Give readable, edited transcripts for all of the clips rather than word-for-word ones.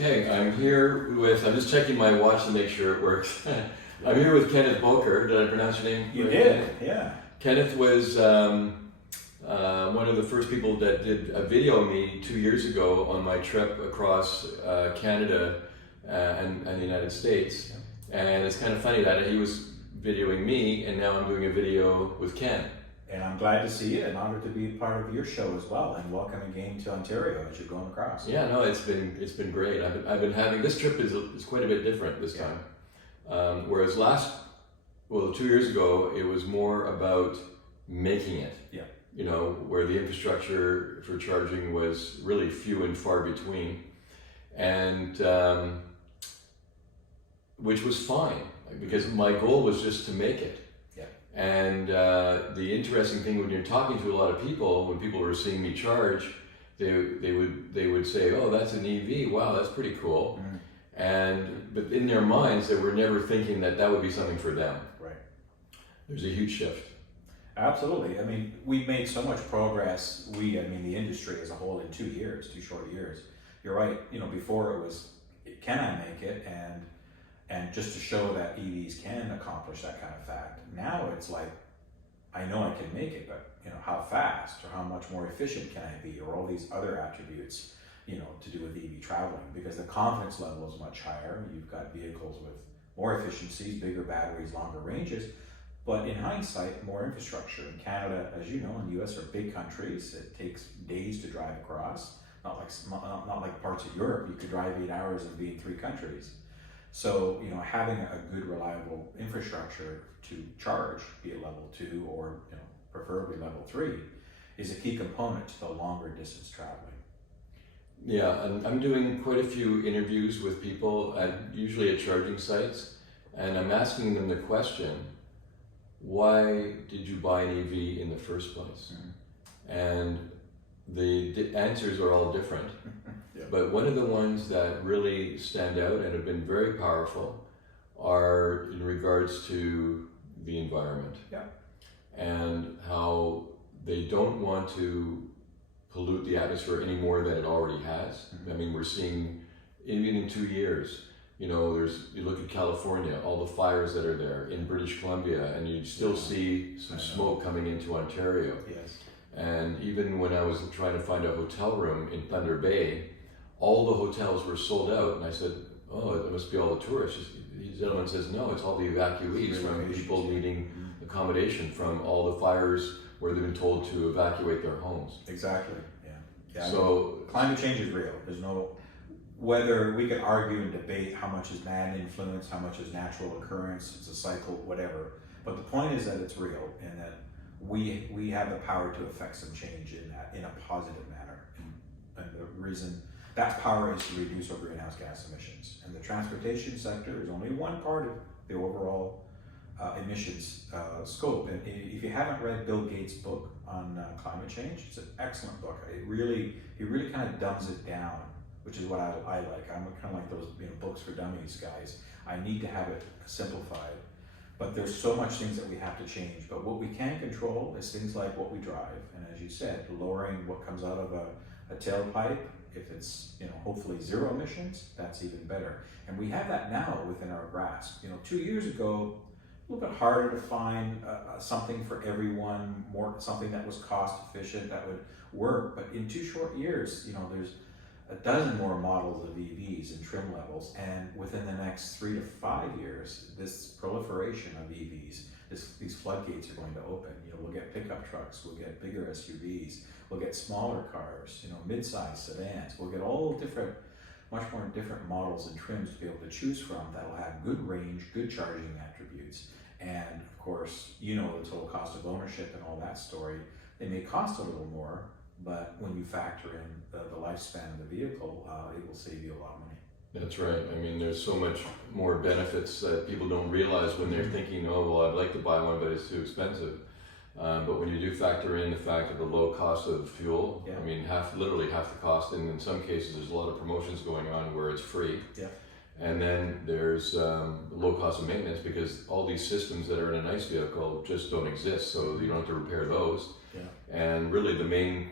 Okay, I'm just checking my watch to make sure it works. I'm here with Kenneth Bokor. Did I pronounce your name? You right, did, Kenneth? yeah. Kenneth was one of the first people that did a video of me 2 years ago on my trip across Canada and the United States. And it's kind of funny that he was videoing me, and now I'm doing a video with Ken. And I'm glad to see you and honored to be part of your show as well. And welcome again to Ontario as you're going across. Yeah, no, it's been great. I've been having this trip is quite a bit different this time. Whereas 2 years ago, it was more about making it. Yeah. You know, where the infrastructure for charging was really few and far between, and which was fine because my goal was just to make it. Yeah. And the interesting thing when you're talking to a lot of people, when people were seeing me charge, they would say, "Oh, that's an EV. Wow, that's pretty cool." Mm-hmm. But in their minds, they were never thinking that would be something for them. Right. There's a huge shift. Absolutely. I mean, we've made so much progress. The industry as a whole in 2 years, 2 short years. You're right. You know, before it was, can I make it? And just to show that EVs can accomplish that kind of fact. Now it's like, I know I can make it, but you know, how fast or how much more efficient can I be, or all these other attributes, you know, to do with EV traveling, because the confidence level is much higher. You've got vehicles with more efficiencies, bigger batteries, longer ranges. But in hindsight, more infrastructure. In Canada, as you know, and the US are big countries. It takes days to drive across. Not like parts of Europe, you could drive 8 hours and be in 3 countries. So, you know, having a good, reliable infrastructure to charge, be it level 2 or, you know, preferably level 3, is a key component to the longer distance traveling. Yeah, and I'm doing quite a few interviews with people, usually at charging sites, and I'm asking them the question, why did you buy an EV in the first place? Mm-hmm. And the answers are all different. Yeah. But one of the ones that really stand out and have been very powerful are in regards to the environment. Yeah. And how they don't want to pollute the atmosphere any more than it already has. Mm-hmm. I mean, we're seeing, even in 2 years, you know, you look at California, all the fires that are there, in British Columbia, and you still see some smoke coming into Ontario. Yes. And even when I was trying to find a hotel room in Thunder Bay, all the hotels were sold out, and I said, "Oh, it must be all the tourists." The gentleman says, "No, it's all the evacuees from people needing accommodation from all the fires where they've been told to evacuate their homes." Exactly. Yeah. So climate change is real. There's no, whether we can argue and debate how much is man influence, how much is natural occurrence, it's a cycle, whatever. But the point is that it's real, and that we have the power to affect some change in that in a positive manner. And the reason that power is to reduce our greenhouse gas emissions. And the transportation sector is only one part of the overall emissions scope. And if you haven't read Bill Gates' book on climate change, it's an excellent book. He really kind of dumbs it down, which is what I like. I'm kind of like those books for dummies guys. I need to have it simplified. But there's so much things that we have to change. But what we can control is things like what we drive. And as you said, lowering what comes out of a tailpipe. If it's, you know, hopefully zero emissions, that's even better. And we have that now within our grasp. You know, 2 years ago, a little bit harder to find something for everyone, something that was cost efficient, that would work. But in 2 short years, you know, there's a dozen more models of EVs and trim levels, and within the next 3 to 5 years, this proliferation of EVs, these floodgates are going to open. You know, we'll get pickup trucks, we'll get bigger SUVs, we'll get smaller cars, you know, mid-sized sedans. We'll get all different, much more different models and trims to be able to choose from that'll have good range, good charging attributes, and of course, you know, the total cost of ownership and all that story. They may cost a little more, but when you factor in the lifespan of the vehicle, it will save you a lot of money. That's right. I mean, there's so much more benefits that people don't realize when they're thinking, "Oh, well, I'd like to buy one, but it's too expensive." But when you do factor in the fact of the low cost of fuel, I mean, literally half the cost, and in some cases there's a lot of promotions going on where it's free. Yeah. And then there's low cost of maintenance, because all these systems that are in a nice vehicle just don't exist, so you don't have to repair those. Yeah. And really the main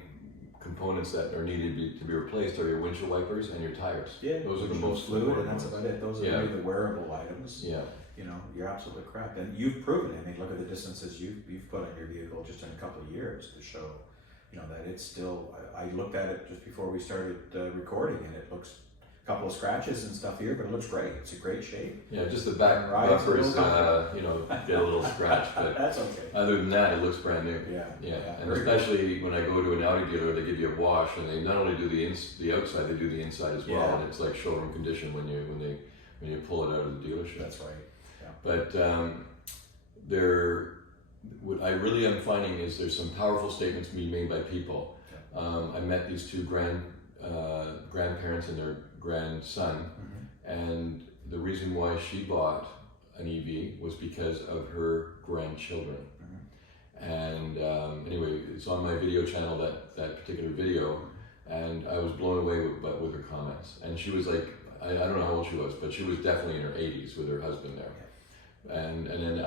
components that are needed to be replaced are your windshield wipers and your tires. Yeah, those are the most fluid, important and that's ones. about it. Those are Yeah. really the wearable items. Yeah. You know, you're absolutely correct, and you've proven it. I mean, look at the distances you've put on your vehicle just in a couple of years to show, you know, that it's still. I looked at it just before we started recording, and it looks a couple of scratches and stuff here, but it looks great. It's a great shape. Yeah, just the back Ride's a bumpers, little comfortable. you know, get a little scratch, but That's okay. other than that, it looks brand new. Yeah, And very especially when I go to an Audi dealer, they give you a wash, and they not only do the outside, they do the inside as well, Yeah. and it's like showroom condition when you pull it out of the dealership. That's right. But what I really am finding is there's some powerful statements being made by people. I met these two grandparents and their grandson, and the reason why she bought an EV was because of her grandchildren. And anyway, it's on my video channel, that particular video, and I was blown away with her comments. And she was like, I don't know how old she was, but she was definitely in her 80s with her husband there. And then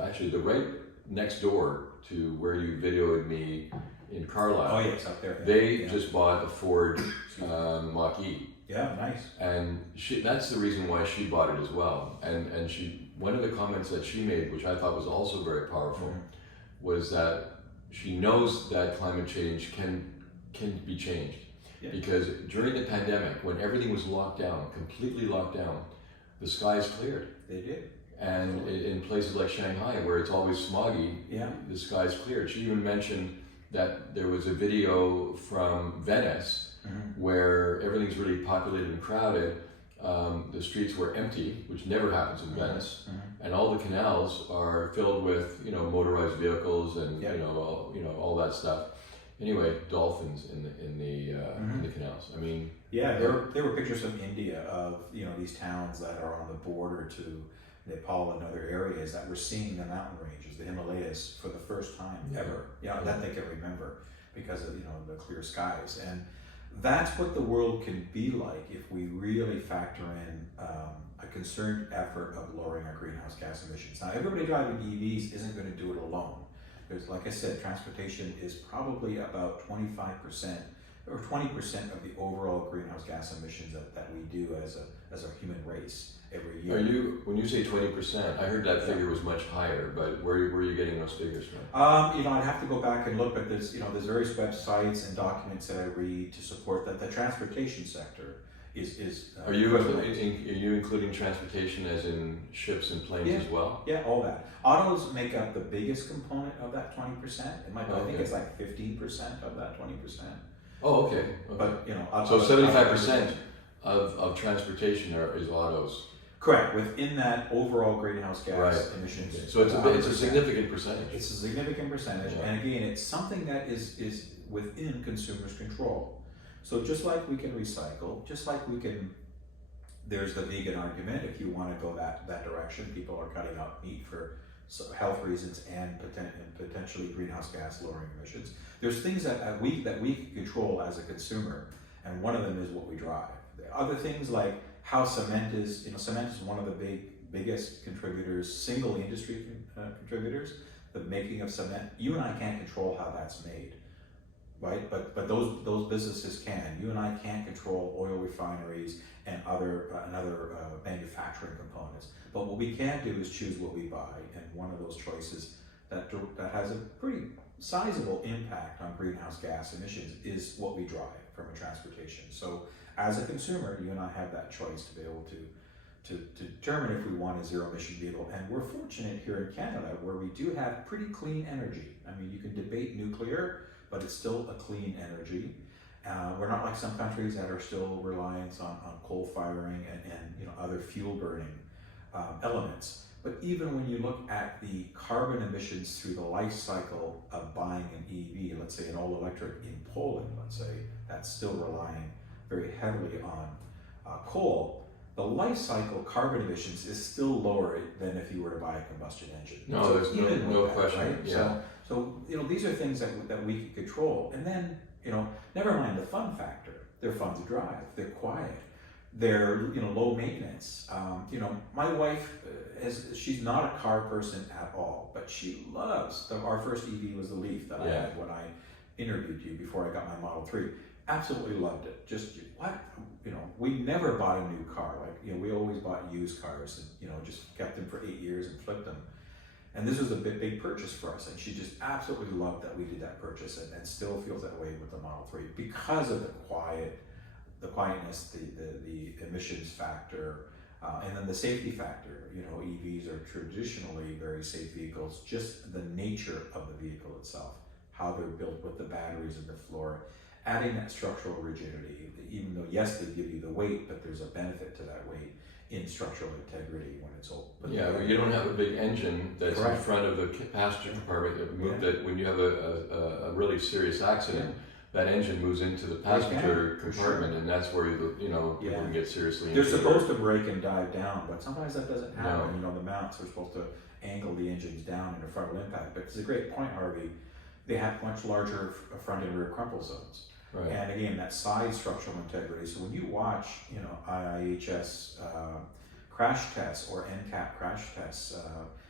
actually the right next door to where you videoed me in Carlisle. Oh yes, up there. Yeah. They just bought a Ford Mach-E. Yeah, nice. And that's the reason why she bought it as well. And one of the comments that she made, which I thought was also very powerful, was that she knows that climate change can be changed. Yeah. Because during the pandemic, when everything was locked down, completely locked down, the skies cleared. They did. And in places like Shanghai, where it's always smoggy, the skies cleared. She even mentioned that there was a video from Venice where everything's really populated and crowded. The streets were empty, which never happens in Venice, and all the canals are filled with motorized vehicles and all that stuff. Anyway, dolphins in the canals. I mean, there were pictures from India of these towns that are on the border to Nepal and other areas that were seeing the mountain ranges, the Himalayas, for the first time ever. That they can remember because of the clear skies. And that's what the world can be like if we really factor in a concerted effort of lowering our greenhouse gas emissions. Now, everybody driving EVs isn't going to do it alone. There's, like I said, transportation is probably about 25% or 20% of the overall greenhouse gas emissions that we do as a human race every year. When you say 20%, I heard that figure was much higher, but where are you getting those figures from? I'd have to go back and look, but there's various websites and documents that I read to support that the transportation sector is. Are you including transportation as in ships and planes as well? Yeah, all that. Autos make up the biggest component of that 20%. I think it's like 15% of that 20%. Oh, okay. But so 75% of transportation is autos. Correct. Within that overall greenhouse gas emissions. Okay. So it's a significant percentage. It's a significant percentage, and again, it's something that is within consumers' control. So just like we can recycle, just like we can, there's the vegan argument. If you want to go that direction, people are cutting out meat for health reasons and potentially greenhouse gas lowering emissions. There's things that we can control as a consumer, and one of them is what we drive. Other things like how cement is, cement is one of the biggest contributors, single industry contributors, the making of cement. You and I can't control how that's made, right? But those businesses can. You and I can't control oil refineries and other manufacturing components. But what we can do is choose what we buy, and one of those choices that has a pretty sizable impact on greenhouse gas emissions is what we drive from a transportation. So as a consumer, you and I have that choice to be able to determine if we want a zero emission vehicle. And we're fortunate here in Canada where we do have pretty clean energy. I mean, you can debate nuclear, but it's still a clean energy. We're not like some countries that are still reliant on coal firing and other fuel burning elements. But even when you look at the carbon emissions through the life cycle of buying an EV, let's say an all-electric in Poland, let's say, that's still relying very heavily on coal, the life cycle carbon emissions is still lower than if you were to buy a combustion engine. No, there's no question. Right? Yeah. So these are things that we can control. And then, never mind the fun factor. They're fun to drive. They're quiet. They're low maintenance. My wife she's not a car person at all, but she loves our first EV was the Leaf that I had when I interviewed you before I got my Model 3. Absolutely loved it. Just, what? You know, we never bought a new car. Like, you know, we always bought used cars and, you know, just kept them for 8 years and flipped them. And this was a big purchase for us. And she just absolutely loved that we did that purchase, and still feels that way with the Model 3 because of the quietness, the emissions factor, and then the safety factor. You know, EVs are traditionally very safe vehicles, just the nature of the vehicle itself, how they're built with the batteries in the floor, adding that structural rigidity, even though, yes, they give you the weight, but there's a benefit to that weight in structural integrity when it's all put Yeah, together. well, you don't have a big engine that's Correct. in front of the passenger compartment that when you have a really serious accident, that engine moves into the passenger compartment, and that's where people can get seriously They're injured. supposed to brake and dive down, but sometimes that doesn't happen. No. You know, the mounts are supposed to angle the engines down in a frontal impact. But it's a great point, Harvey. They have much larger front and rear crumple zones. Right. And again, that side structural integrity. So when you watch, you know, IIHS crash tests or NCAP crash tests,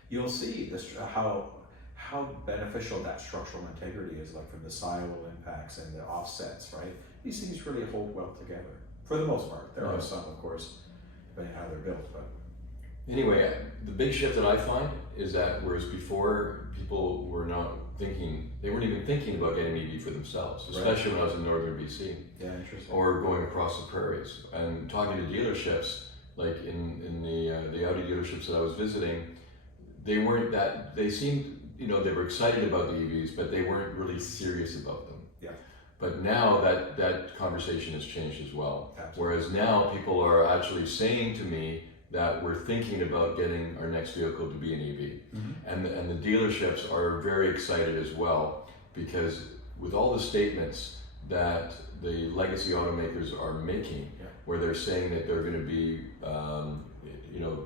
you'll see this how beneficial that structural integrity is, like from the sidewall impacts and the offsets, right? These things really hold well together for the most part. There are some, of course, depending on how they're built, but. Anyway, the big shift that I find is that whereas before people were not thinking, they weren't even thinking about getting an EV for themselves, especially when I was in northern BC. Yeah, interesting. Or going across the prairies and talking to dealerships, like in the Audi dealerships that I was visiting, they seemed, you know, they were excited about the EVs, but they weren't really serious about them. Yeah. But now that conversation has changed as well. Absolutely. Whereas now people are actually saying to me that we're thinking about getting our next vehicle to be an EV. Mm-hmm. And the dealerships are very excited as well, because with all the statements that the legacy automakers are making, where they're saying that they're going to be,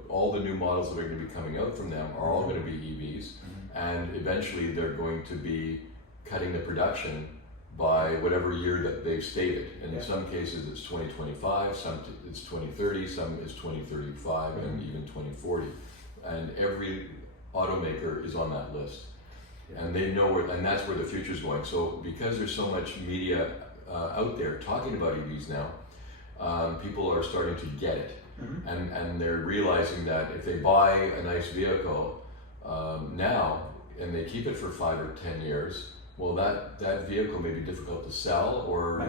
all the new models that are going to be coming out from them are all going to be EVs, and eventually they're going to be cutting the production by whatever year that they've stated. And in some cases it's 2025, some it's 2030, some is 2035, and even 2040. And every automaker is on that list. And they know and that's where the future's going. So because there's so much media out there talking about EVs now, people are starting to get it. And they're realizing that if they buy a nice vehicle now, and they keep it for 5 or 10 years, well, that vehicle may be difficult to sell, or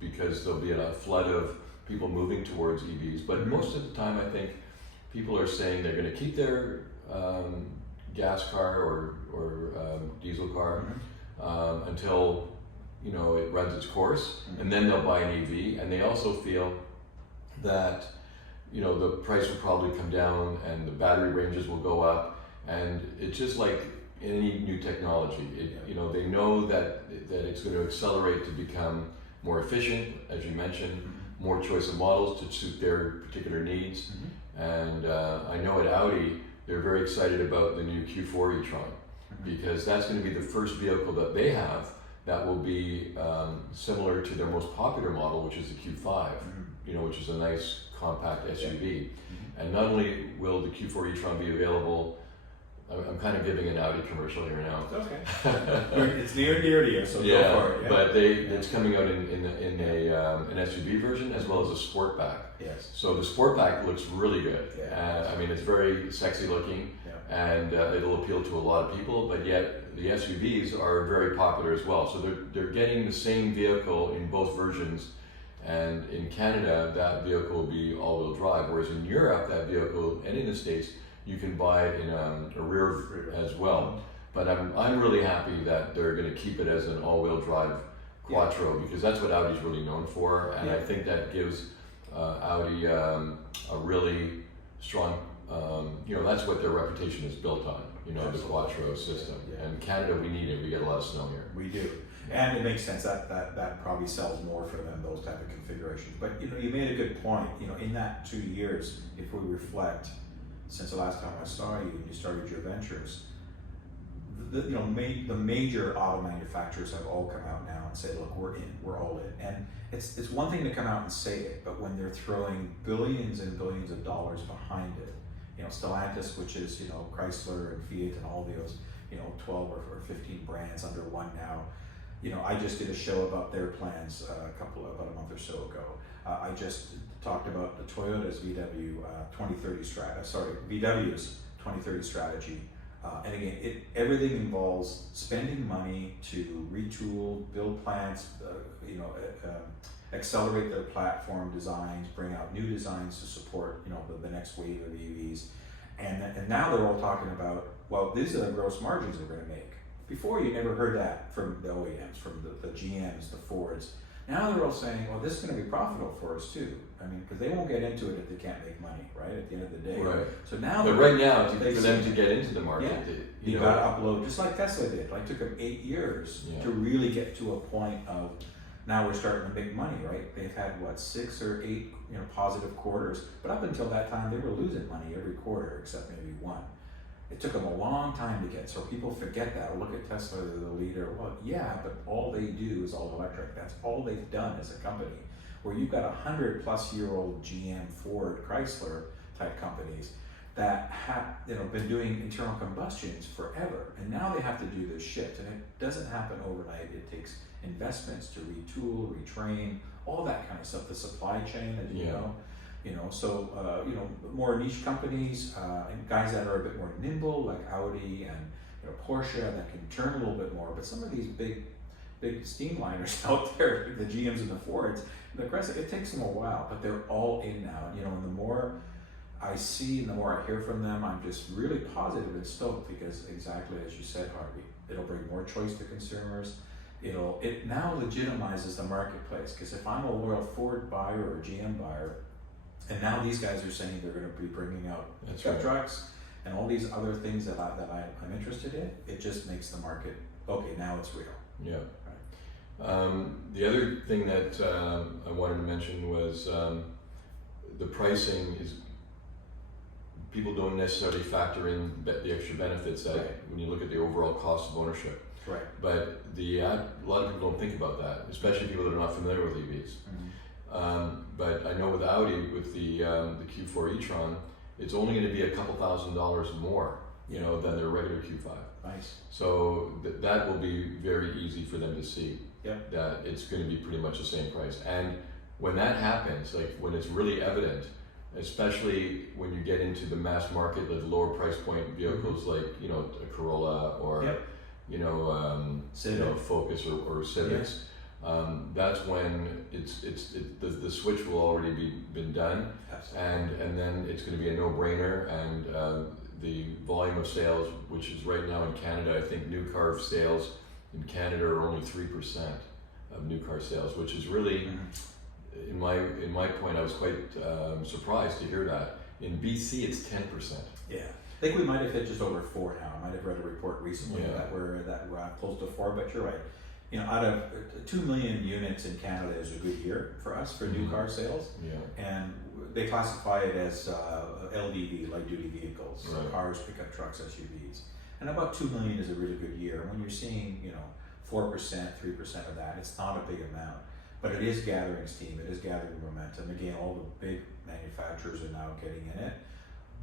because there'll be a flood of people moving towards EVs. But most of the time, I think people are saying they're going to keep their gas car or diesel car until it runs its course, and then they'll buy an EV. And they also feel that the price will probably come down and the battery ranges will go up, and it's just like any new technology. They know that it's going to accelerate to become more efficient, as you mentioned, more choice of models to suit their particular needs. And I know at Audi, they're very excited about the new Q4 e-tron, because that's going to be the first vehicle that they have that will be similar to their most popular model, which is the Q5, which is a nice compact SUV. And not only will the Q4 e-tron be available, I'm kind of giving an Audi commercial here now. Okay. It's near and dear to you, so go for it. Yeah. But it's coming out in an SUV version as well as a Sportback. Yes. So the Sportback looks really good. Yeah. I mean, it's very sexy looking, and it'll appeal to a lot of people. But yet the SUVs are very popular as well. So they're getting the same vehicle in both versions. And in Canada, that vehicle will be all-wheel drive, whereas in Europe, that vehicle, and in the States, you can buy it in a rear as well. But I'm really happy that they're going to keep it as an all-wheel drive quattro, because that's what Audi's really known for, and I think that gives Audi a really strong, that's what their reputation is built on, the quattro system. And Canada, we need it. We get a lot of snow here. We do. And it makes sense that probably sells more for them, those type of configurations. But you made a good point. In that 2 years, if we reflect, since the last time I saw you and you started your ventures, the major auto manufacturers have all come out now and said, look, we're all in. And it's one thing to come out and say it, but when they're throwing billions and billions of dollars behind it, Stellantis, which is Chrysler and Fiat and all those, 12 or 15 brands under one now. I just did a show about their plans about a month or so ago. I just talked about the Toyota's VW's 2030 strategy. And again, everything involves spending money to retool, build plants, accelerate their platform designs, bring out new designs to support, the next wave of EVs. And now they're all talking about, well, these are the gross margins we're going to make. Before, you never heard that from the OEMs, from the GMs, the Fords. Now they're all saying, well, this is going to be profitable for us too. Because they won't get into it if they can't make money, right? At the end of the day. Right. So now, but right now, for them to get into the market, you got to upload, just like Tesla did. It took them 8 years to really get to a point of, now we're starting to make money, right? They've had 6 or 8, positive quarters, but up until that time, they were losing money every quarter except maybe one. It took them a long time to get, so people forget that. Look at Tesla, they're the leader. Well, yeah, but all they do is all electric. That's all they've done as a company. Where you've got 100-plus-year-old GM, Ford, Chrysler type companies that have been doing internal combustions forever, and now they have to do this shift, and it doesn't happen overnight. It takes investments to retool, retrain, all that kind of stuff. The supply chain, as you know. More niche companies and guys that are a bit more nimble, like Audi and Porsche, that can turn a little bit more. But some of these big steamliners out there, the GMs and the Fords, the Chrysler, it takes them a while, but they're all in now. And the more I see and the more I hear from them, I'm just really positive and stoked because exactly as you said, Harvey, it'll bring more choice to consumers. It now legitimizes the marketplace, because if I'm a loyal Ford buyer or a GM buyer, and now these guys are saying they're going to be bringing out pickup trucks and all these other things that I'm interested in, it just makes the market, okay, now it's real. Yeah. Right. The other thing that I wanted to mention was the pricing is, people don't necessarily factor in the extra benefits that when you look at the overall cost of ownership. Right. But a lot of people don't think about that, especially people that are not familiar with EVs. But I know with Audi, with the Q4 e-tron, it's only going to be a couple $1,000s more, than their regular Q5. Nice. So that will be very easy for them to see. Yep. That it's going to be pretty much the same price. And when that happens, like when it's really evident, especially when you get into the mass market, the lower price point vehicles like a Corolla or Focus or Civics. That's when the switch will already been done. Absolutely. And then it's going to be a no-brainer, and the volume of sales, which is right now in Canada, I think new car sales in Canada are only 3% of new car sales, which is really, in my point, I was quite surprised to hear that. In BC, it's 10%. Yeah. I think we might have hit just over 4 now. I might have read a report recently that we're close to 4, but you're right. Out of 2 million units in Canada is a good year for us for new car sales. Yeah. And they classify it as LDV, light duty vehicles, so cars, pickup trucks, SUVs. And about 2 million is a really good year. When you're seeing, 4%, 3% of that, it's not a big amount, but it is gathering steam. It is gathering momentum. Again, all the big manufacturers are now getting in it.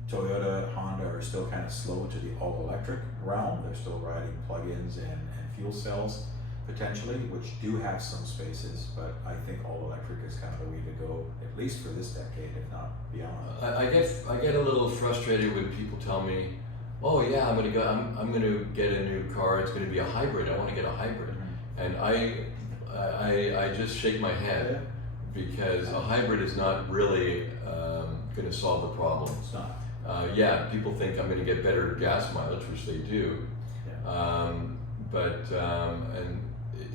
Toyota, Honda are still kind of slow into the all-electric realm. They're still riding plug-ins and fuel cells potentially, which do have some spaces, but I think all-electric is kind of the way to go, at least for this decade, if not beyond. I get a little frustrated when people tell me, "Oh yeah, I'm gonna get a new car. It's gonna be a hybrid. I want to get a hybrid," and I just shake my head because a hybrid is not really going to solve the problem. It's not. People think I'm going to get better gas mileage, which they do, but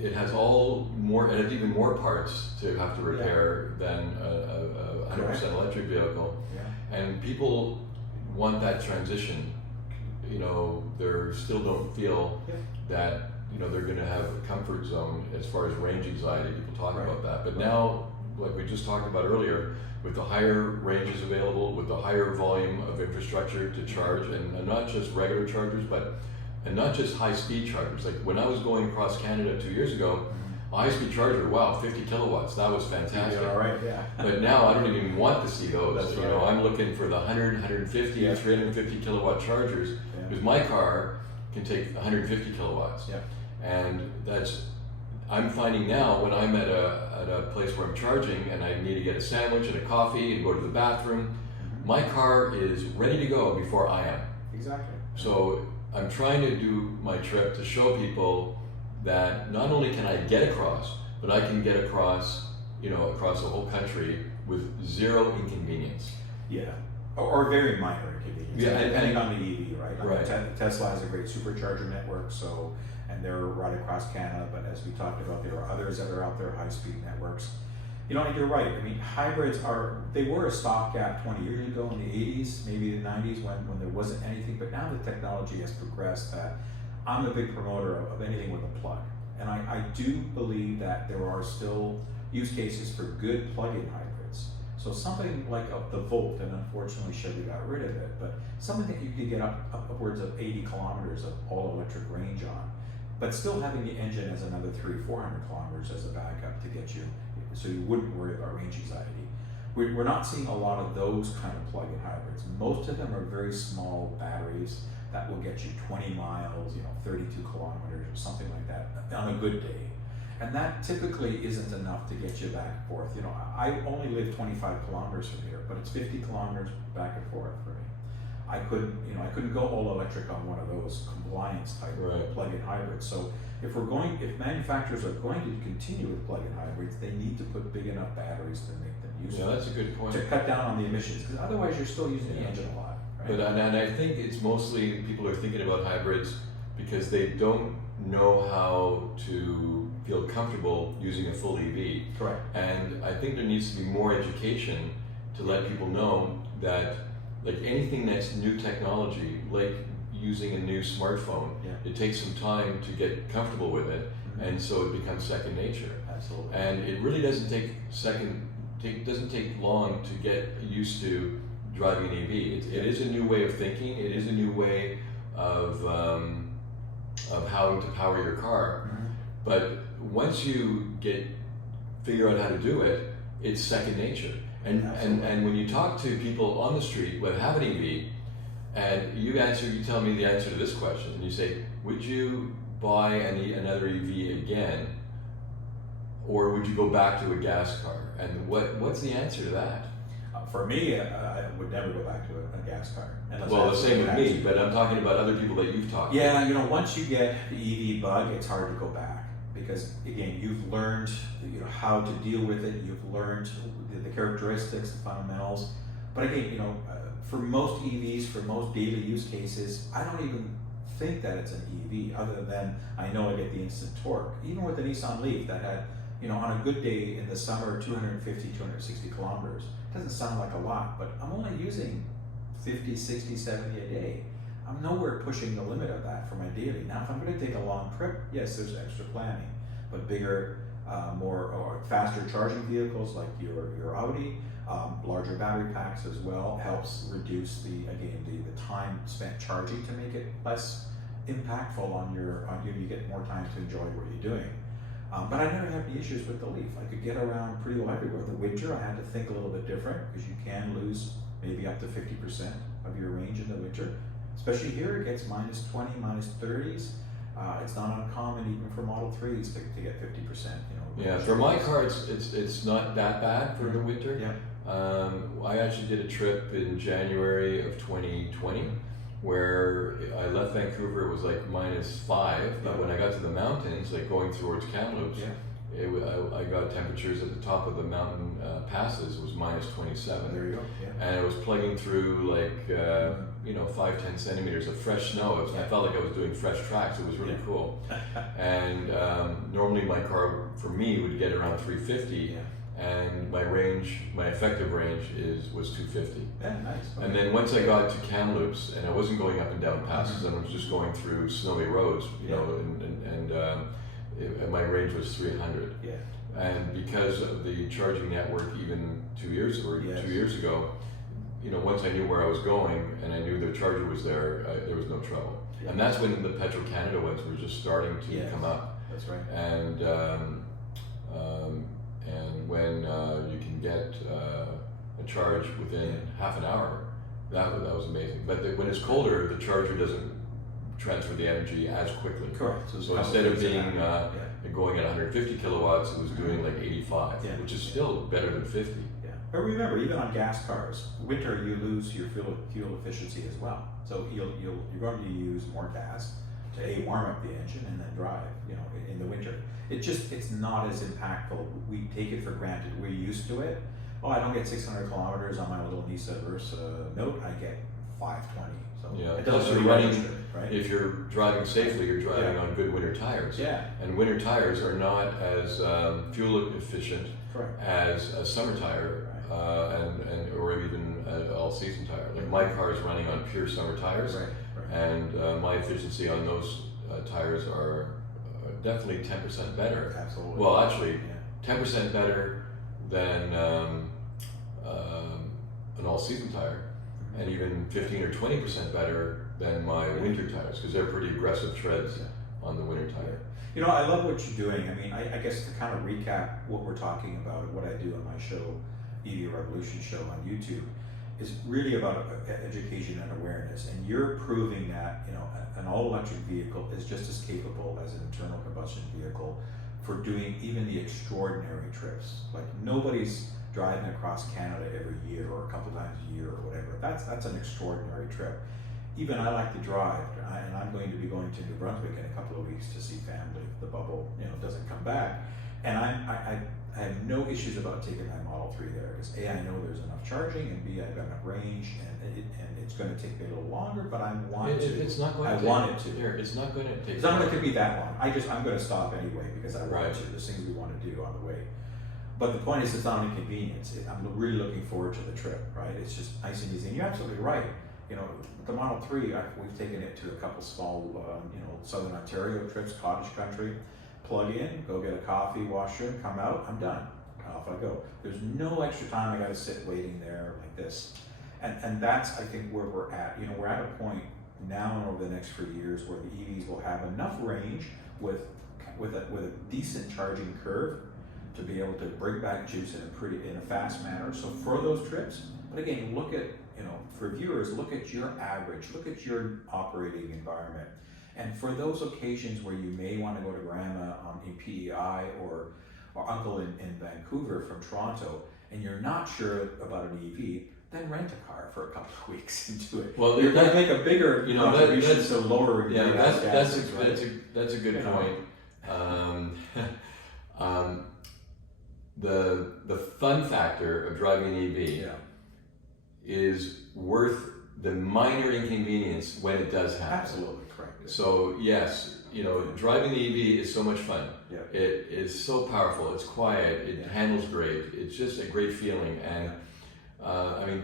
it has it has even more parts to have to repair than a 100% electric vehicle, and people want that transition. They still don't feel that they're going to have a comfort zone as far as range anxiety. People talk about that, but now, like we just talked about earlier, with the higher ranges available, with the higher volume of infrastructure to charge, and not just regular chargers, and not just high-speed chargers. Like when I was going across Canada 2 years ago, a high-speed charger, wow, 50 kilowatts, that was fantastic. But now I don't even want to see those. That's I'm looking for the 100, 150, 350 kilowatt chargers, because my car can take 150 kilowatts. Yeah. And I'm finding now when I'm at a place where I'm charging and I need to get a sandwich and a coffee and go to the bathroom, my car is ready to go before I am. Exactly. So I'm trying to do my trip to show people that not only can I get across, but I can get across, across the whole country with zero inconvenience. Yeah, or very minor inconvenience. Yeah, depending on the EV, right? Right. Tesla has a great supercharger network, and they're right across Canada. But as we talked about, there are others that are out there, high-speed networks. And you're right. I mean, hybrids they were a stopgap 20 years ago in the 80s, maybe the 90s when there wasn't anything. But now the technology has progressed. I'm a big promoter of anything with a plug. And I do believe that there are still use cases for good plug-in hybrids. So something like the Volt, and unfortunately Chevy got rid of it, but something that you could get upwards of 80 kilometers of all-electric range on, but still having the engine as another 300-400 kilometers as a backup to get you, so you wouldn't worry about range anxiety. We're not seeing a lot of those kind of plug-in hybrids. Most of them are very small batteries that will get you 20 miles, 32 kilometers or something like that on a good day. And that typically isn't enough to get you back and forth. I only live 25 kilometers from here, but it's 50 kilometers back and forth for me. I couldn't go all electric on one of those compliance type plug-in hybrids. So if manufacturers are going to continue with plug-in hybrids, they need to put big enough batteries to make them useful. Yeah, that's a good point. To cut down on the emissions, because otherwise you're still using the engine a lot. Right? But and I think it's mostly people are thinking about hybrids because they don't know how to feel comfortable using a full EV. Correct. And I think there needs to be more education to let people know that, like anything that's new technology, like using a new smartphone, it takes some time to get comfortable with it, and so it becomes second nature. Absolutely. And it really doesn't take long to get used to driving an EV. It is a new way of thinking. It is a new way of how to power your car. But once you figure out how to do it, it's second nature. And when you talk to people on the street who have an EV, and you tell me the answer to this question, and you say, would you buy another EV again, or would you go back to a gas car? And what's the answer to that? For me, I would never go back to a gas car. Well, the same with me, but I'm talking about other people that you've talked to. Yeah, once you get the EV bug, it's hard to go back, because again, you've learned how to deal with it. You've learned the characteristics, the fundamentals. But again, for most EVs, for most daily use cases, I don't even think that it's an EV, other than I know I get the instant torque. Even with the Nissan Leaf that had, on a good day in the summer, 250, 260 kilometers. Doesn't sound like a lot, but I'm only using 50, 60, 70 a day. I'm nowhere pushing the limit of that for my daily. Now, if I'm going to take a long trip, yes, there's extra planning, but bigger, more or faster charging vehicles like your Audi, larger battery packs as well, helps reduce the time spent charging to make it less impactful on you. You get more time to enjoy what you're doing. But I never had any issues with the Leaf. I could get around pretty well everywhere. The winter, I had to think a little bit different, because you can lose maybe up to 50% of your range in the winter. Especially here, it gets minus 20, minus 30s. It's not uncommon even for Model 3s to get 50%. Yeah, for my car, it's not that bad for the winter. Yeah. I actually did a trip in January of 2020 where I left Vancouver, it was like -5, but when I got to the mountains, like going towards Kamloops, I got temperatures at the top of the mountain passes was -27. There you go. Yeah. And I was plugging through like 5-10 centimeters of fresh snow. I felt like I was doing fresh tracks. It was really cool. And normally my car for me would get around 350. And my effective range was 250. Yeah, nice. Okay. And then once I got to Kamloops, and I wasn't going up and down passes, and I was just going through snowy roads, and my range was 300. Yeah. And because of the charging network, even 2 years ago, once I knew where I was going and I knew the charger was there, there was no trouble. Yeah. And that's when the Petro-Canada ones were just starting to come up. That's right. And when you can get a charge within half an hour, that was amazing. But when it's colder, the charger doesn't transfer the energy as quickly. Correct. So instead of being going at 150 kilowatts, it was doing like 85, Yeah. which is still better than 50. Yeah. But remember, even on gas cars, winter you lose your fuel efficiency as well. So you're going to use more gas to warm up the engine and then drive. In the winter, it's not as impactful. We take it for granted. We're used to it. Oh, I don't get 600 kilometers on my little Nissan Versa Note. I get 520. So Yeah. it Plus doesn't you're really running. register, right? If you're driving safely, you're driving on good winter tires. Yeah. And winter tires are not as fuel efficient Correct. as a summer tire, and or even an all-season tire. Like my car is running on pure summer tires, Right. and my efficiency on those tires are definitely 10% better. Absolutely. Well, actually, 10% better than an all-season tire, and even 15 or 20% better than my winter tires, because they're pretty aggressive treads on the winter tire. I love what you're doing. I mean, I guess to kind of recap what we're talking about, what I do on my show, EV Revolution show on YouTube, is really about education and awareness. And you're proving that, an all-electric vehicle is just as capable as an internal combustion vehicle for doing even the extraordinary trips. Like nobody's driving across Canada every year or a couple times a year or whatever. That's an extraordinary trip. Even I like to drive, and I'm going to be going to New Brunswick in a couple of weeks to see family if the bubble doesn't come back. And I have no issues about taking my Model 3 there, because A, I know there's enough charging, and B, I've got enough range, and it's going to take me a little longer, but I want to. It's not going I to want it to. It's not going to take. It's not going to be that long. I'm going to stop anyway because I want Right. to. There's things we want to do on the way. But the point is, it's not an inconvenience. I'm really looking forward to the trip, right? It's just nice and easy. And you're absolutely right. The Model 3, we've taken it to a couple small, Southern Ontario trips, cottage country. Plug in, go get a coffee, washroom, come out, I'm done. Off I go. There's no extra time I got to sit waiting there like this. And that's, I think, where we're at. We're at a point now and over the next few years where the EVs will have enough range with a decent charging curve to be able to bring back juice in a fast manner. So for those trips, but again, look at, for viewers, look at your average, look at your operating environment. And for those occasions where you may want to go to grandma in PEI or uncle in Vancouver from Toronto, and you're not sure about an EV, then rent a car for a couple of weeks and do it. Well, you're going to make a bigger contribution that's to lowering your that's a good point. The fun factor of driving an EV is worth the minor inconvenience when it does happen. Absolutely correct. So yes, driving the EV is so much fun. Yeah. It is so powerful. It's quiet. It handles great. It's just a great feeling. And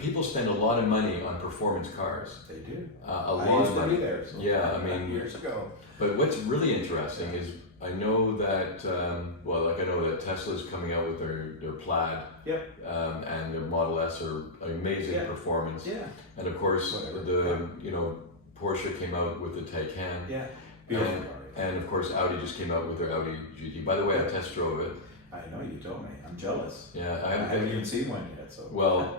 people spend a lot of money on performance cars. They do. A lot I used of to money. be there. So years ago. But what's really interesting is I know that I know that Tesla's coming out with their Plaid. Yep. And their Model S are amazing performance. Yeah. And of course Porsche came out with the Taycan. Yeah. And of course Audi just came out with their Audi GT. By the way, I test drove it. I know, you told me. I'm jealous. Yeah, I haven't even seen one yet. So. Well,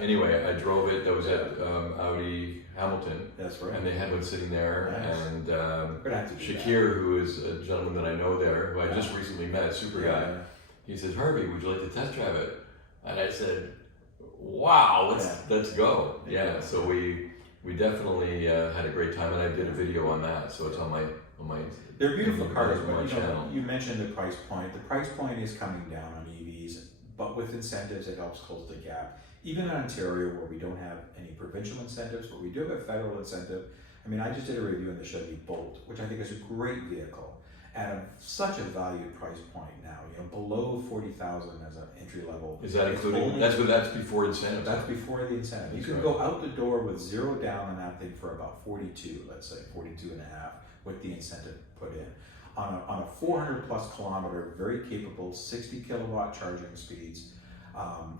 anyway, I drove it. That was at Audi Hamilton. That's right. And they had one sitting there. Nice. And We're gonna have to do Shakir, who is a gentleman that I know there, who I just recently met, a super guy, he says, "Harvey, would you like to test drive it?" And I said, "Wow, let's go." Yeah. So we definitely had a great time, and I did a video on that. So it's on my. They're beautiful cars, my channel. You mentioned the price point. The price point is coming down on EVs, but with incentives, it helps close the gap. Even in Ontario, where we don't have any provincial incentives, but we do have a federal incentive. I just did a review on the Chevy Bolt, which I think is a great vehicle at such a valued price point now. Below $40,000 as an entry level. Is that including? That's before incentive. That's before the incentive. You can go out the door with zero down on that thing for about 42, let's say 42 and a half, with the incentive put in. On a 400 plus kilometer, very capable 60 kilowatt charging speeds.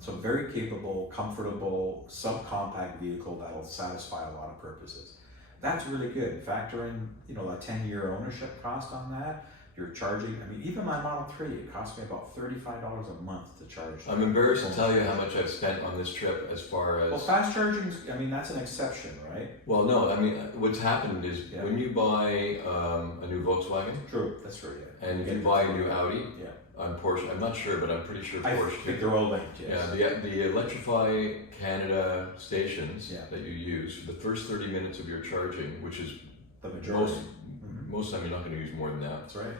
So very capable, comfortable, subcompact vehicle that'll satisfy a lot of purposes. That's really good. Factor in, a 10-year ownership cost on that. You're charging. I mean, even my Model 3, it cost me about $35 a month to charge. I'm embarrassed to tell you how much I've spent on this trip as far as... Well, fast charging, I mean, that's an exception, right? Well, no, I mean, what's happened is when you buy a new Volkswagen... True, that's true, yeah. And if you buy a new Audi, yeah. Porsche, I'm not sure, but I'm pretty sure I Porsche... think they're all linked, yes. Yeah, the Electrify Canada stations Yeah. that you use, the first 30 minutes of your charging, which is The majority. most of the time you're not going to use more than that. That's right.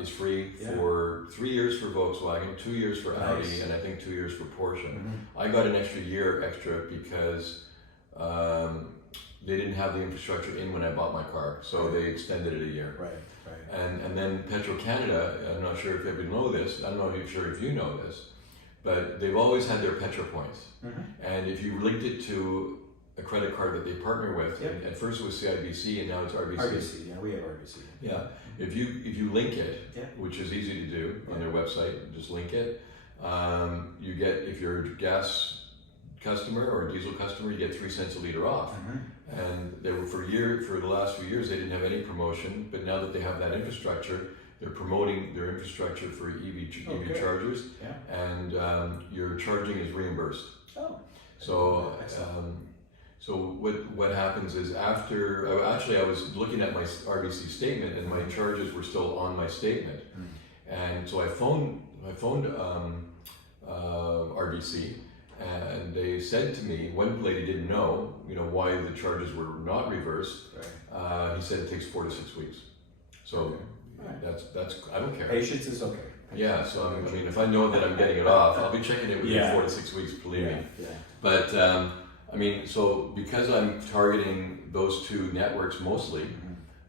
Is free for 3 years for Volkswagen, 2 years for Audi, and I think 2 years for Porsche. I got an extra year because they didn't have the infrastructure in when I bought my car, so they extended it a year. Right. And then Petro-Canada, I'm not sure if you know this, I don't know if you know this, but they've always had their Petro points. And if you linked it to a credit card that they partner with, at first it was CIBC and now it's RBC. RBC, yeah, we have RBC. Yeah, if you link it, which is easy to do on their website, just link it. You get, if you're a gas customer or a diesel customer, you get 3 cents a liter off. And they were for the last few years they didn't have any promotion, but now that they have that infrastructure, they're promoting their infrastructure for EV chargers, and your charging is reimbursed. Oh, so what happens is after I was looking at my RBC statement and my charges were still on my statement, and so I phoned RBC, and they said to me, one lady didn't know why the charges were not reversed. He said it takes 4 to 6 weeks. So that's I don't care. Patience is okay. Yeah, so I mean, if I know that I'm getting it off, I'll be checking it within 4 to 6 weeks, believe me. But I mean, so because I'm targeting those two networks mostly,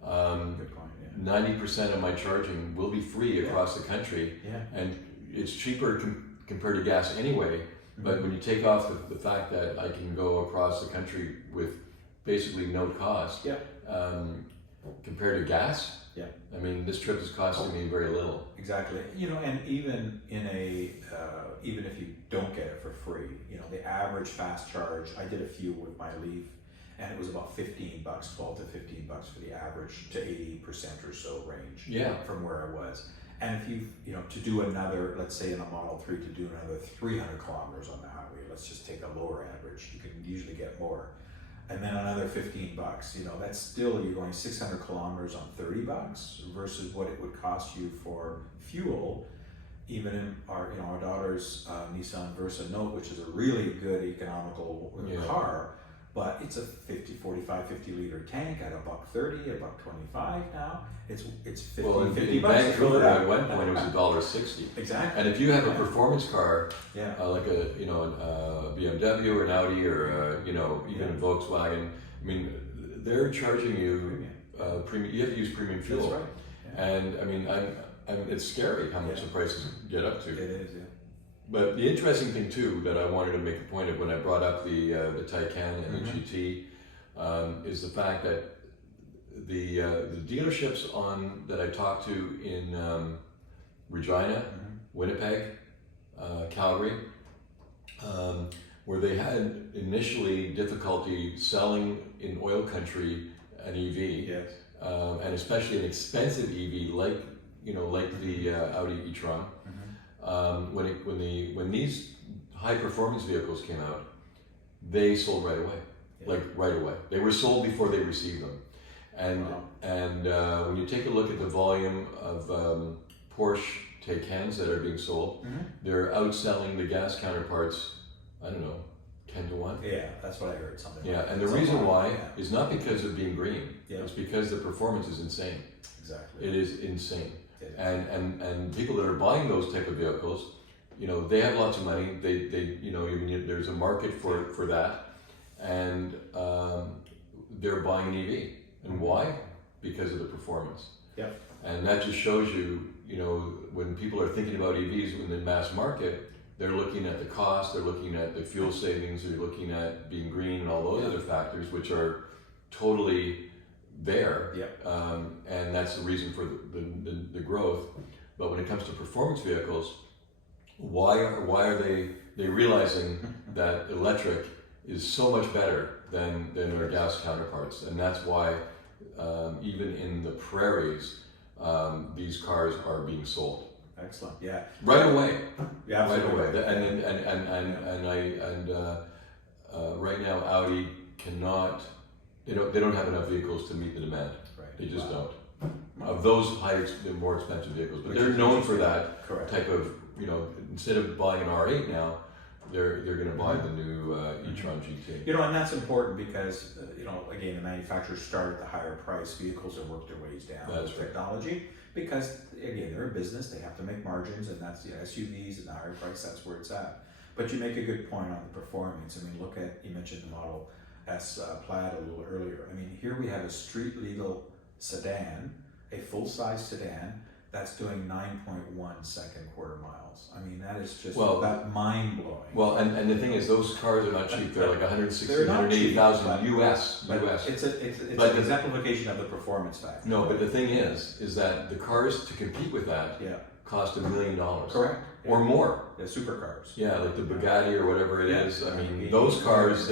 Good point, 90% of my charging will be free across the country, and it's cheaper compared to gas anyway. But when you take off the fact that I can go across the country with basically no cost, compared to gas, I mean, this trip is costing me very little. Exactly. And even even if you don't get it for free, the average fast charge, I did a few with my Leaf, and it was about $15, 12 to $15 for the average to 80% or so range from where I was. And if to do another, let's say in a Model 3, to do another 300 kilometers on the highway, let's just take a lower average, you can usually get more. And then another $15, that's still, you're going 600 kilometers on $30 versus what it would cost you for fuel. Even in our daughter's Nissan Versa Note, which is a really good economical car, but it's a 50 liter tank at $1.30, $1.25 now. It's $50 in Vancouver at one point it was $1.60. Exactly. And if you have a performance car, like a BMW or an Audi or even a Volkswagen, I mean, they're charging you premium. You have to use premium fuel. That's right. And I mean, it's scary how much the prices get up to. It is, But the interesting thing too that I wanted to make a point of when I brought up the Taycan and the GT is the fact that the dealerships that I talked to in Regina, Winnipeg, Calgary, where they had initially difficulty selling in oil country an EV, and especially an expensive EV like the Audi e-tron. When these high performance vehicles came out, they sold right away, like right away. They were sold before they received them, and when you take a look at the volume of Porsche Taycans that are being sold, they're outselling the gas counterparts. I don't know, 10 to 1. Yeah, that's what I heard. Something. And the reason why is not because of being green. It's because the performance is insane. Exactly. It is insane. And people that are buying those type of vehicles, they have lots of money. There's a market for that, and they're buying an EV. And why? Because of the performance. And that just shows you, when people are thinking about EVs in the mass market, they're looking at the cost, they're looking at the fuel savings, they're looking at being green and all those other factors, which are totally there, and that's the reason for the growth. But when it comes to performance vehicles, why are they realizing that electric is so much better than their gas counterparts? And that's why even in the prairies, these cars are being sold. Excellent. Yeah. Right away. Yeah. Absolutely. Right away. Right now Audi cannot. They don't have enough vehicles to meet the demand. Right. They just Wow. don't. Of those the more expensive vehicles, but they're known for that Correct. type of, instead of buying an R8 now, they're going to buy the new e-tron GT. And that's important because, again, the manufacturers start at the higher price vehicles and work their ways down That's with right. technology because, again, they're a business, they have to make margins, and that's the SUVs and the higher price, that's where it's at. But you make a good point on the performance. I mean, you mentioned the Model S Plaid a little earlier. I mean, here we have a street legal sedan, a full-size sedan, that's doing 9.1 second quarter miles. I mean, that is just that mind-blowing. Well, and the thing is, those cars are not cheap. They're like 160, They're not cheap, 180,000 US. But US. it's But an exemplification of the performance factor. No, but the thing is that the cars to compete with that cost $1 million. Correct. Or more. The supercars. Yeah, like the Bugatti or whatever it is. I mean, those cars,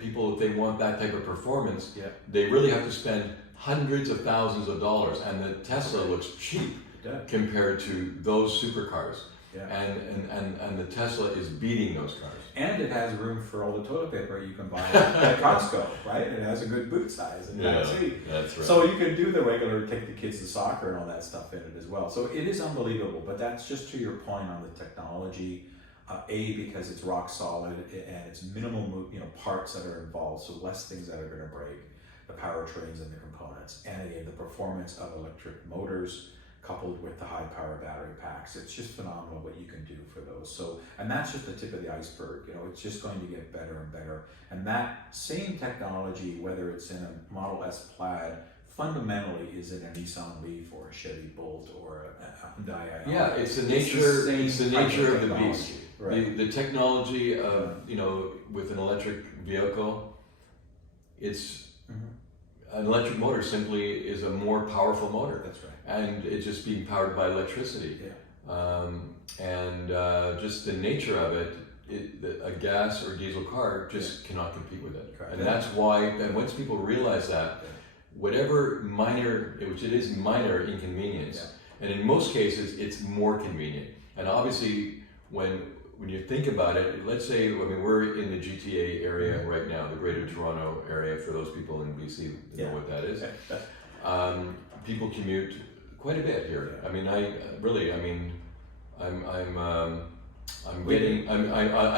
people, if they want that type of performance, they really have to spend hundreds of thousands of dollars, and the Tesla looks cheap compared to those supercars. Yeah. And the Tesla is beating those cars. And it has room for all the toilet paper you can buy at Costco, right? It has a good boot size and seat. That's right. So you can do the regular, take the kids to soccer and all that stuff in it as well. So it is unbelievable, but that's just to your point on the technology. Because it's rock solid and it's minimal, parts that are involved, so less things that are going to break, the powertrains and the components, and again, the performance of electric motors coupled with the high power battery packs. It's just phenomenal what you can do for those. So, and that's just the tip of the iceberg. It's just going to get better and better. And that same technology, whether it's in a Model S Plaid, fundamentally is in a Nissan Leaf or a Chevy Bolt or a Hyundai Ioniq. Yeah, it's the nature of the beast. Right. The technology of, with an electric vehicle, it's an electric motor simply is a more powerful motor. That's right. And it's just being powered by electricity. Just the nature of it, a gas or diesel car just cannot compete with it. Correct. And that's why, and once people realize that, whatever minor, which it is minor inconvenience, and in most cases it's more convenient. And obviously when you think about it, let's say, we're in the GTA area right now, the Greater Toronto area, for those people in BC that know what that is. People commute quite a bit here. I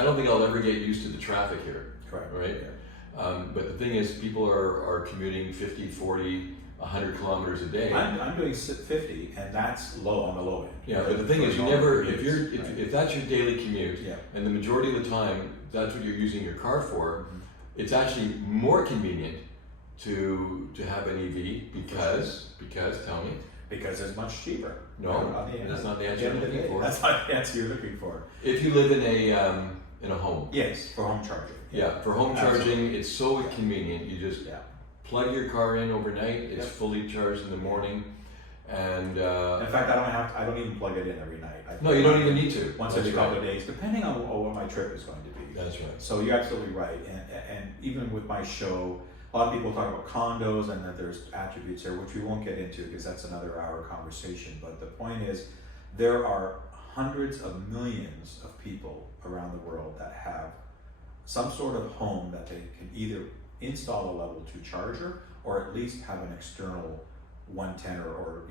don't think I'll ever get used to the traffic here. Correct. Right? But the thing is, people are commuting 50, 40, 100 kilometers a day. I'm doing 50, and that's low on the low end. Yeah, but the thing is, you never, if that's your daily commute, and the majority of the time that's what you're using your car for, it's actually more convenient to have an EV because tell me. Because it's much cheaper. No, that's not the answer you're looking for. That's not the answer you're looking for. If you live in a home. Yes, for home charging. Yeah, for home charging, it's so convenient. You just plug your car in overnight. It's fully charged in the morning, and in fact, I don't even plug it in every night. No, you don't even need to. Once every couple of days, depending on what my trip is going to be. That's right. So you're absolutely right, and even with my show, a lot of people talk about condos and that there's attributes there, which we won't get into because that's another hour conversation. But the point is, there are hundreds of millions of people around the world that have some sort of home that they can either install a level 2 charger or at least have an external 110 or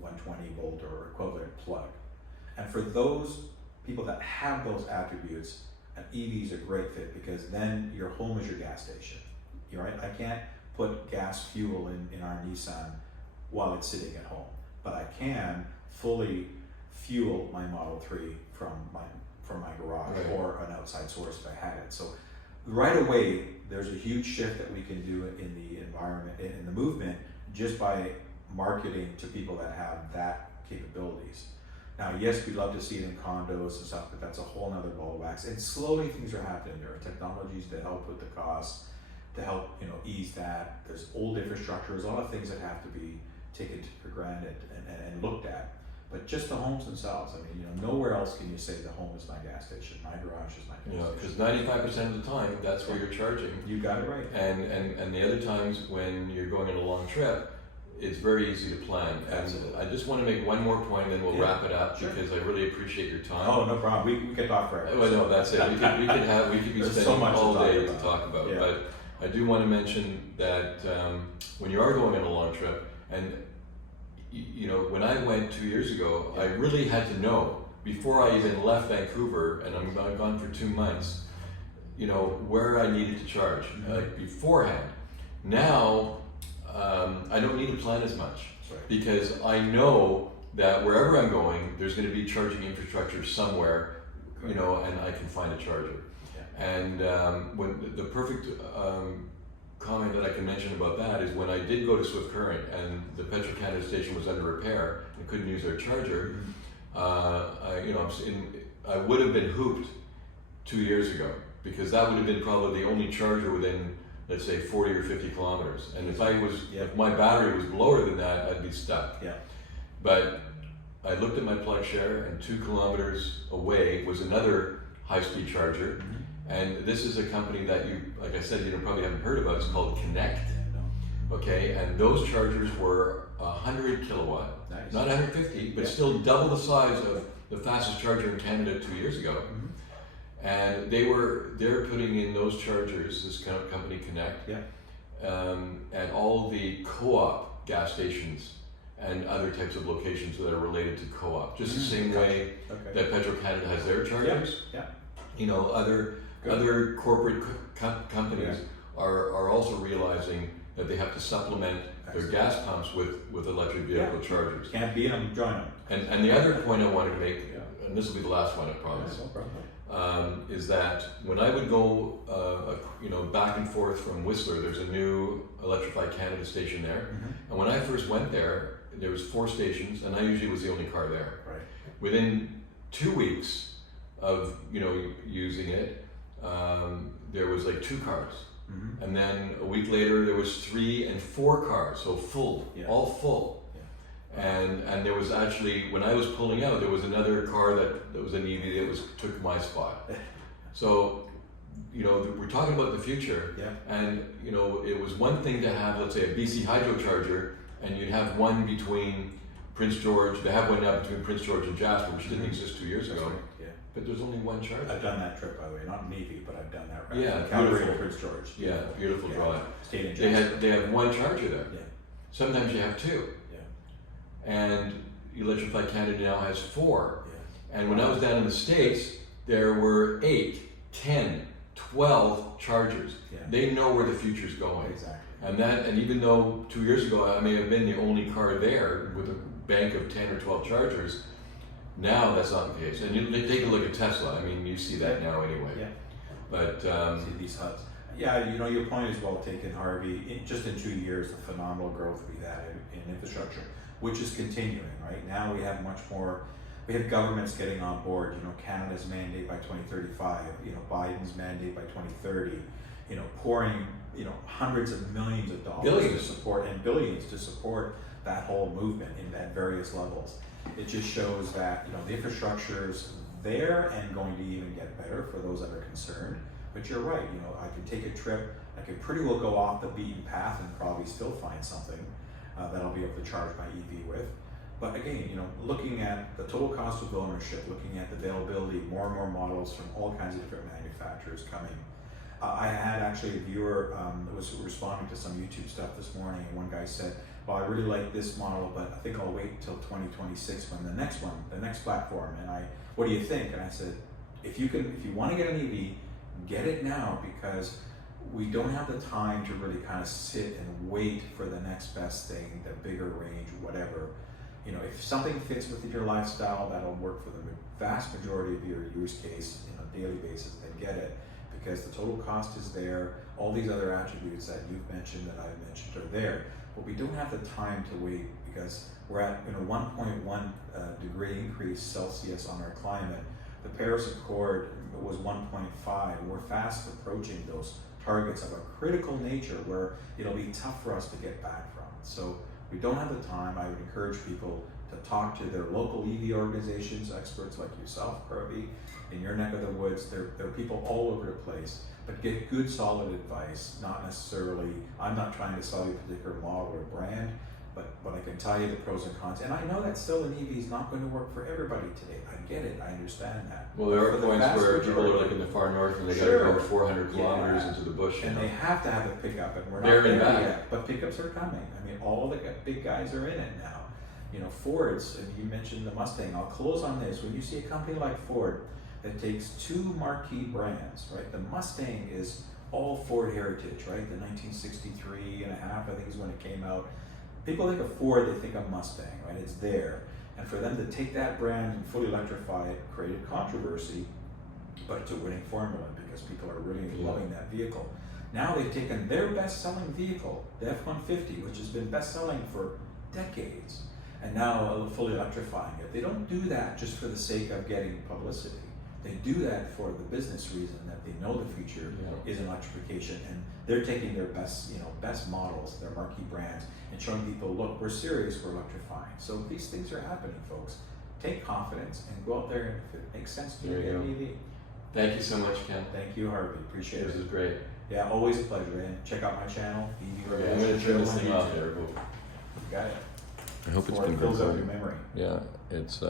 120 volt or equivalent plug. And for those people that have those attributes, an EV is a great fit because then your home is your gas station. You're right. I can't put gas fuel in our Nissan while it's sitting at home, but I can fully fuel my Model 3 from my garage or an outside source if I had it. So right away, there's a huge shift that we can do in the environment, in the movement, just by marketing to people that have that capabilities. Now, yes, we'd love to see it in condos and stuff, but that's a whole nother ball of wax. And slowly things are happening. There are technologies to help with the cost, to help ease that. There's old infrastructure. There's a lot of things that have to be taken for granted and looked at. But just the homes themselves. Nowhere else can you say the home is my gas station. My garage is my gas Because station. 95% of the time, that's where you're charging. You got it right. And the other times when you're going on a long trip, it's very easy to plan. And Absolutely. I just want to make one more point, and then we'll Yeah. wrap it up, Sure. because I really appreciate your time. Oh, no problem. We could talk forever. Well, no, that's it. We could be There's so spending much to all talk day about. to talk about. Yeah. But I do want to mention that when you are going on a long trip, and you know, when I went 2 years ago, I really had to know before I even left Vancouver, and I'm gone for 2 months, you know, where I needed to charge, like beforehand. Now, I don't need to plan as much, Right. because I know that wherever I'm going, there's going to be charging infrastructure somewhere, you know, and I can find a charger. Yeah. And when the perfect comment that I can mention about that is when I did go to Swift Current and the Petro-Canada station was under repair and couldn't use their charger, I would have been hooped 2 years ago, because that would have been probably the only charger within, let's say, 40 or 50 kilometers. And if if my battery was lower than that, I'd be stuck. Yeah. But I looked at my plug share, and 2 kilometers away was another high-speed charger. And this is a company that you, like I said, you probably haven't heard about. It's called Connect. Okay, and those chargers were 100 kilowatt, Nice. not 150, but still double the size of the fastest charger in Canada 2 years ago. And they're putting in those chargers, this kind of company Connect, at all the co-op gas stations and other types of locations that are related to co-op. Just the same way that Petro-Canada has their chargers. Yeah. You know, other corporate companies are also realizing that they have to supplement their gas pumps with electric vehicle chargers. Can't beat them, join them. And the other point I wanted to make, and this will be the last one, I promise, No problem. is that when I would go, back and forth from Whistler, there's a new Electrify Canada station there. And when I first went there was 4 stations, and I usually was the only car there. Right. Within 2 weeks of using it, there was like 2 cars. And then a week later there was 3 and 4 cars, so full, all full. And there was actually, when I was pulling out, there was another car that was an EV that took my spot. So, we're talking about the future. And, it was one thing to have, let's say, a BC Hydro charger, and you'd have one between Prince George. They have one now between Prince George and Jasper, which didn't exist 2 years ago. But there's only one charger. I've done that trip, by the way, not in Navy, but I've done that. Yeah, From Calgary to beautiful. Prince George. Yeah, beautiful drive. Stayed in Jasper. They have one charger there. Yeah. Sometimes you have 2. And Electrify Canada now has 4. And when I was down in the States, there were 8, 10, 12 chargers. They know where the future's going. Exactly. And even though 2 years ago I may have been the only car there with a bank of 10 or 12 chargers, now that's not the case. And you take a look at Tesla. I mean, you see that now anyway. But see these hubs. Yeah, your point is well taken, Harvey. Just in 2 years, the phenomenal growth we've had in infrastructure, which is continuing. Right now, we have much more. We have governments getting on board. Canada's mandate by 2035. Biden's mandate by 2030. Pouring hundreds of millions of dollars Billions. to support, and billions to support that whole movement at various levels. It just shows that the infrastructure's there and going to even get better for those that are concerned. But you're right. I could take a trip. I could pretty well go off the beaten path and probably still find something that I'll be able to charge my EV with. But again, looking at the total cost of ownership, looking at the availability, more and more models from all kinds of different manufacturers coming. I had actually a viewer that was responding to some YouTube stuff this morning, and one guy said, well, I really like this model, but I think I'll wait until 2026 when the next platform, and what do you think? And I said, if you want to get an EV, get it now, because we don't have the time to really kind of sit and wait for the next best thing, the bigger range, whatever. If something fits with your lifestyle, that'll work for the vast majority of your use case on a daily basis, then get it, because the total cost is there. All these other attributes that you've mentioned, that I've mentioned, are there. But we don't have the time to wait, because we're at 1.1 degree increase Celsius on our climate. The Paris Accord was 1.5. We're fast approaching those targets of a critical nature where it'll be tough for us to get back from. So we don't have the time. I would encourage people to talk to their local EV organizations, experts like yourself, Harvey, in your neck of the woods. There are people all over the place, but get good, solid advice. Not necessarily, I'm not trying to sell you a particular model or brand. But I can tell you the pros and cons, and I know that still an EV is not going to work for everybody today. I get it, I understand that. Well, there are For the points vast where people are majority- like in the far north and they Sure. gotta go 400 kilometers Yeah. into the bush. And they have to have a pickup, and we're not There there and back. yet. But pickups are coming. I mean, all the big guys are in it now. You know, Ford's, and you mentioned the Mustang. I'll close on this. When you see a company like Ford that takes two marquee brands, right? The Mustang is all Ford heritage, right? The 1963 and a half, I think, is when it came out. People think of Ford, they think of Mustang, right? It's there. And for them to take that brand and fully electrify it created controversy, but it's a winning formula because people are really loving that vehicle. Now they've taken their best-selling vehicle, the F-150, which has been best-selling for decades, and now fully electrifying it. They don't do that just for the sake of getting publicity. They do that for the business reason that they know the future is in electrification, and they're taking their best, best models, their marquee brands, and showing people, look, we're serious, we're electrifying. So these things are happening, folks. Take confidence and go out there, and if it makes sense to you, get an EV. Thank you so much, Ken. Thank you, Harvey. Appreciate This it. is great. Yeah, always a pleasure. And check out my channel, EV Okay, I'm going to turn this thing off there. there. Got it. I hope it's Before been it fills up recording. your memory. Yeah, it's